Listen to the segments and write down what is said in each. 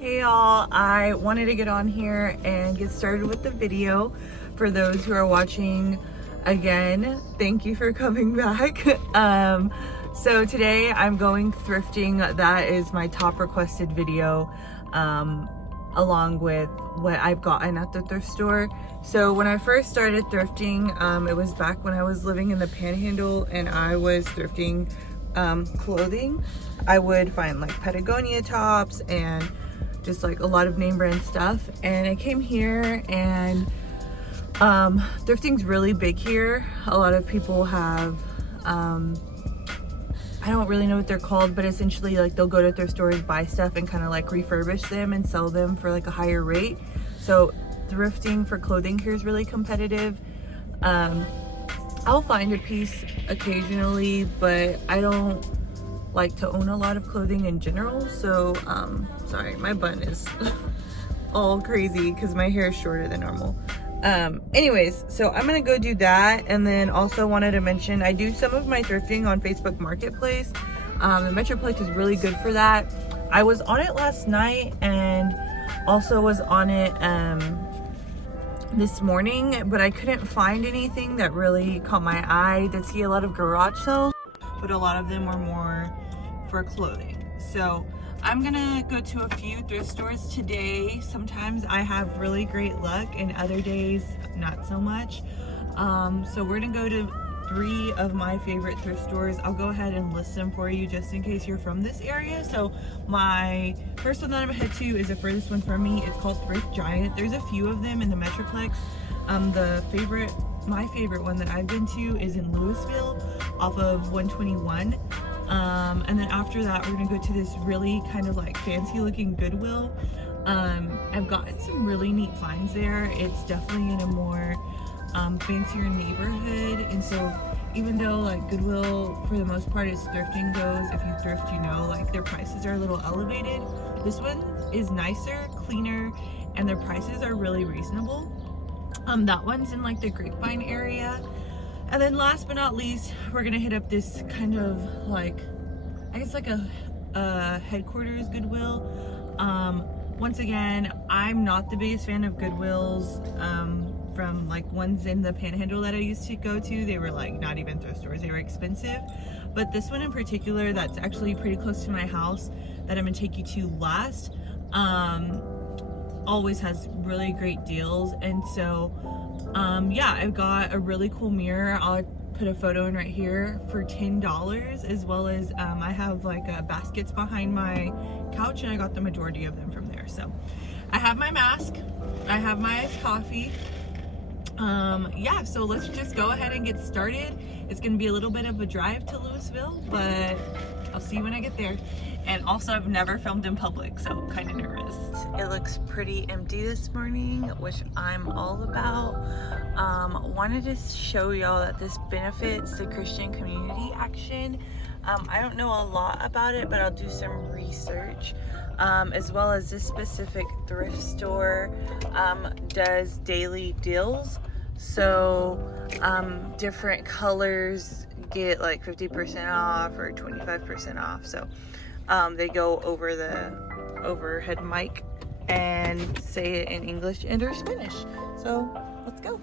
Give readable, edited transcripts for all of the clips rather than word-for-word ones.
Hey y'all, I wanted to get on here and get started with the video. For those who are watching again, thank you for coming back. So today I'm going thrifting. That is my top requested video, along with what I've gotten at the thrift store. So when I first started thrifting, it was back when I was living in the Panhandle and I was thrifting clothing. I would find like Patagonia tops and just like a lot of name brand stuff, and I came here and thrifting's really big here. A lot of people have I don't really know what they're called, but essentially like they'll go to thrift stores, buy stuff and kind of like refurbish them and sell them for like a higher rate. So thrifting for clothing here is really competitive. I'll find a piece occasionally, but I don't like to own a lot of clothing in general. So sorry, my bun is all crazy because my hair is shorter than normal. Anyways, so I'm gonna go do that, and then also wanted to mention I do some of my thrifting on Facebook Marketplace. The Metroplex is really good for that. I was on it last night and also was on it this morning, but I couldn't find anything that really caught my eye. I did see a lot of garage sales, but a lot of them were more for clothing. So I'm gonna go to a few thrift stores today. Sometimes I have really great luck and other days not so much. So we're gonna go to 3 of my favorite thrift stores. I'll go ahead and list them for you just in case you're from this area. So my first one that I'm gonna head to is the furthest one from me. It's called Thrift Giant. There's a few of them in the Metroplex. My favorite one that I've been to is in Louisville off of 121. And then after that, we're gonna go to this really kind of like fancy looking Goodwill. I've gotten some really neat finds there. It's definitely in a more fancier neighborhood, and so even though like Goodwill for the most part is thrifting goes, if you thrift, you know, like their prices are a little elevated. This one is nicer, cleaner, and their prices are really reasonable. That one's in like the Grapevine area. And then last but not least, we're gonna hit up this kind of like, I guess like a headquarters Goodwill. Once again, I'm not the biggest fan of Goodwills from like ones in the Panhandle that I used to go to. They were like not even thrift stores, they were expensive. But this one in particular, that's actually pretty close to my house, that I'm gonna take you to last, always has really great deals. And so yeah, I've got a really cool mirror. I'll put a photo in right here for $10, as well as I have like baskets behind my couch, and I got the majority of them from there. So I have my mask, I have my iced coffee. Yeah, so let's just go ahead and get started. It's gonna be a little bit of a drive to Louisville, but I'll see you when I get there. And also, I've never filmed in public, so kind of nervous. It looks pretty empty this morning, which I'm all about. Wanted to show y'all that this benefits the Christian Community Action. I don't know a lot about it, but I'll do some research. As well as this specific thrift store does daily deals. So different colors get like 50% off or 25% off. So they go over the overhead mic and say it in English and or Spanish. So let's go.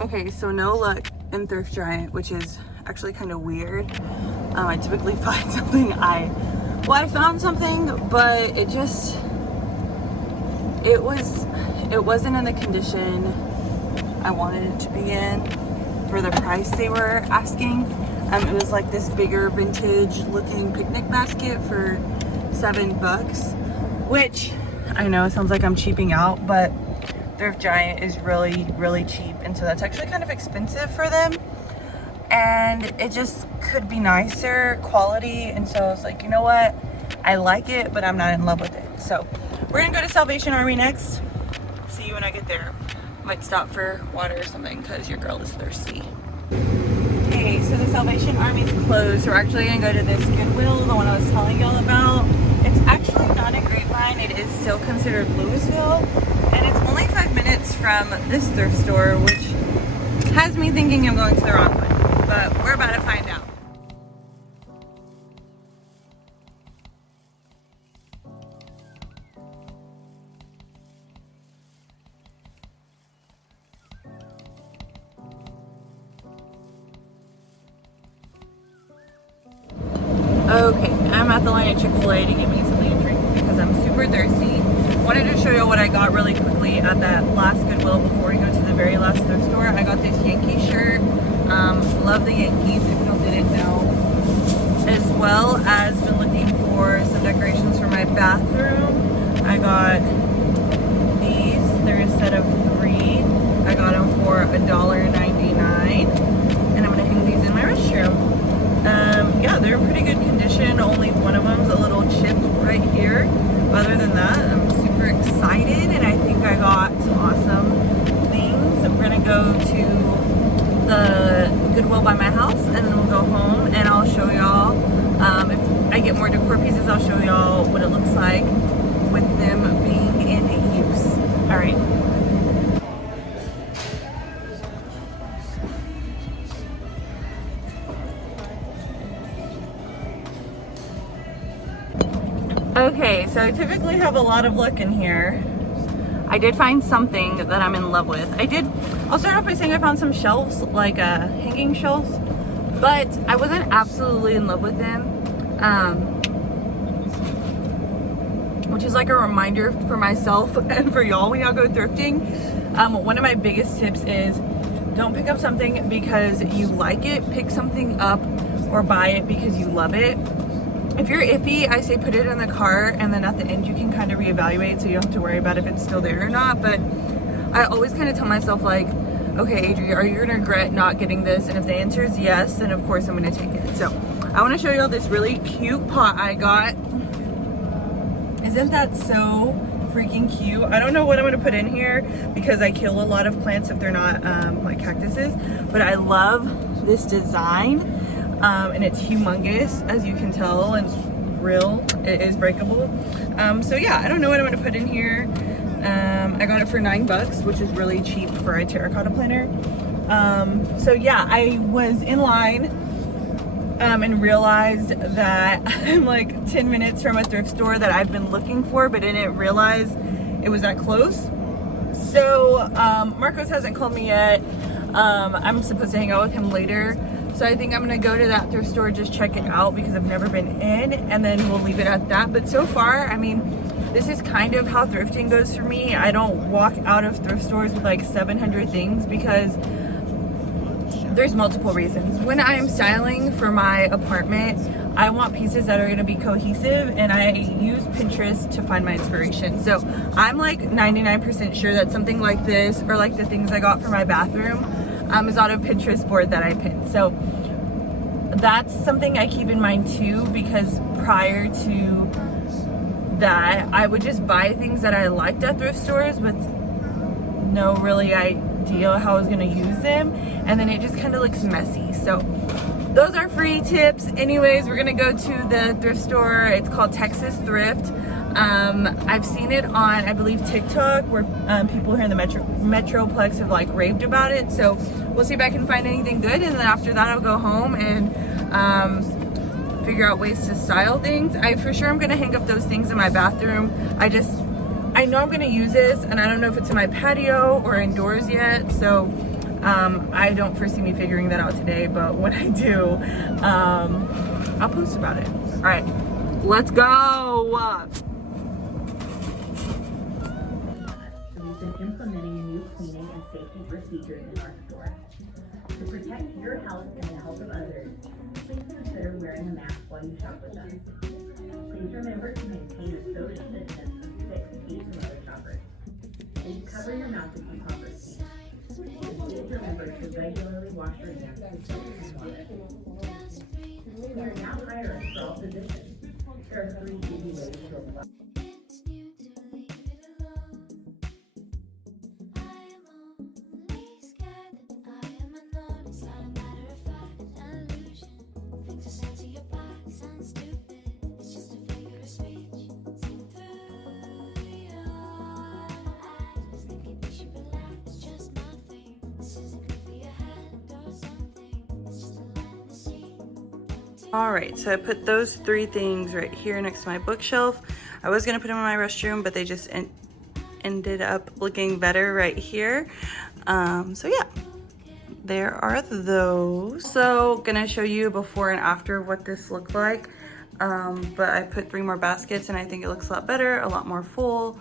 Okay, so no luck in Thrift Giant, which is actually kind of weird. I typically find something I found something, but it wasn't in the condition I wanted it to be in for the price they were asking. It was like this bigger vintage looking picnic basket for $7, which I know sounds like I'm cheaping out, but Thrift Giant is really, really cheap. And so that's actually kind of expensive for them. And it just could be nicer quality. And so I was like, you know what? I like it, but I'm not in love with it. So we're gonna go to Salvation Army next. See you when I get there. Might stop for water or something because your girl is thirsty. Okay, so the Salvation Army's closed. So we're actually gonna go to this Goodwill, the one I was telling y'all about. It's actually not in Grapevine. It is still considered Louisville. And it's only 5 minutes from this thrift store, which has me thinking I'm going to the wrong one. But we're about to find out. Okay, I'm at the line at Chick-fil-A to get me something to drink because I'm super thirsty. Wanted to show you what I got really quickly at that last Goodwill before we go to the very last thrift store. I got this Yankee shirt. Love the Yankees, if you didn't know. As well as been looking for some decorations for my bathroom. I got these. They're a set of 3. I got them for $1.99. And I'm going to hang these in my restroom. Yeah, they're in pretty good condition. Only one of them's a little chipped right here. Other than that, I'm super excited, and I think I got some awesome things. We're gonna go to the Goodwill by my house, and then we'll go home, and I'll show y'all. If I get more decor pieces, I'll show y'all what it looks like with them being in use. All right. Okay, so I typically have a lot of luck in here. I did find something that I'm in love with. I'll start off by saying I found some shelves, like hanging shelves, but I wasn't absolutely in love with them. Which is like a reminder for myself and for y'all when y'all go thrifting. One of my biggest tips is don't pick up something because you like it. Pick something up or buy it because you love it. If you're iffy, I say put it in the cart, and then at the end you can kind of reevaluate, so you don't have to worry about if it's still there or not. But I always kind of tell myself, like, okay, Adri, are you gonna regret not getting this? And if the answer is yes, then of course I'm gonna take it. So I want to show you all this really cute pot I got. Isn't that so freaking cute? I don't know what I'm gonna put in here because I kill a lot of plants if they're not like cactuses, but I love this design. And it's humongous, as you can tell, and it's real. It is breakable. So yeah, I don't know what I'm gonna put in here. I got it for $9, which is really cheap for a terracotta planter. So yeah, I was in line and realized that I'm like 10 minutes from a thrift store that I've been looking for, but didn't realize it was that close. So Marcos hasn't called me yet. I'm supposed to hang out with him later. So I think I'm gonna go to that thrift store, just check it out because I've never been in, and then we'll leave it at that. But so far, I mean, this is kind of how thrifting goes for me. I don't walk out of thrift stores with like 700 things because there's multiple reasons. When I am styling for my apartment, I want pieces that are gonna be cohesive, and I use Pinterest to find my inspiration. So I'm like 99% sure that something like this, or like the things I got for my bathroom, is on a Pinterest board that I pinned. So that's something I keep in mind too, because prior to that, I would just buy things that I liked at thrift stores with no really idea how I was gonna use them, and then it just kind of looks messy. So those are free tips. Anyways, we're gonna go to the thrift store. It's called Texas Thrift. I've seen it on, I believe, TikTok, where people here in the Metroplex have like raved about it. So we'll see if I can find anything good, and then after that I'll go home and figure out ways to style things. I for sure am gonna hang up those things in my bathroom. I know I'm gonna use this, and I don't know if it's in my patio or indoors yet. So I don't foresee me figuring that out today, but when I do, I'll post about it. All right, let's go. We've been implementing a new cleaning and safety procedures in our store. To protect your health and the health of others, please consider wearing a mask while you shop with us. Please remember to maintain a social distance of 6 feet from other shoppers. Please cover your mouth with proper clean. And please remember to regularly wash your hands with soap and water. We are now hiring for all positions. There are 3 easy ways to apply. All right, so I put those 3 things right here next to my bookshelf. I was gonna put them in my restroom, but they just ended up looking better right here. So yeah, there are those. So gonna show you before and after what this looked like. But I put 3 more baskets and I think it looks a lot better, a lot more full.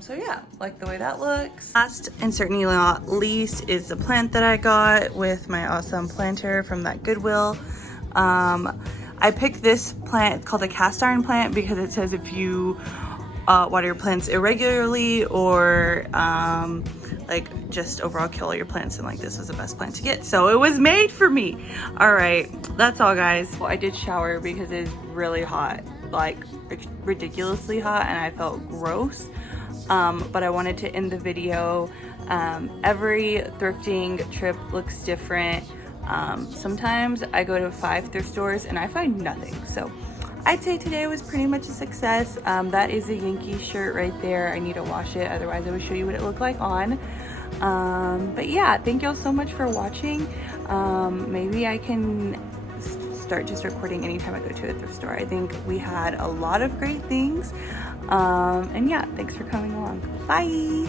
So yeah, like the way that looks. Last and certainly not least is the plant that I got with my awesome planter from that Goodwill. I picked this plant, it's called a cast iron plant, because it says if you water your plants irregularly or like just overall kill all your plants, and like this was the best plant to get, so it was made for me. All right, that's all guys. Well, I did shower because it's really hot, like ridiculously hot, and I felt gross. But I wanted to end the video. Every thrifting trip looks different. Sometimes I go to 5 thrift stores and I find nothing. So I'd say today was pretty much a success. That is a Yankee shirt right there. I need to wash it, otherwise I would show you what it looked like on. But yeah, thank y'all so much for watching. Maybe I can start just recording anytime I go to a thrift store. I think we had a lot of great things. And yeah, thanks for coming along. Bye.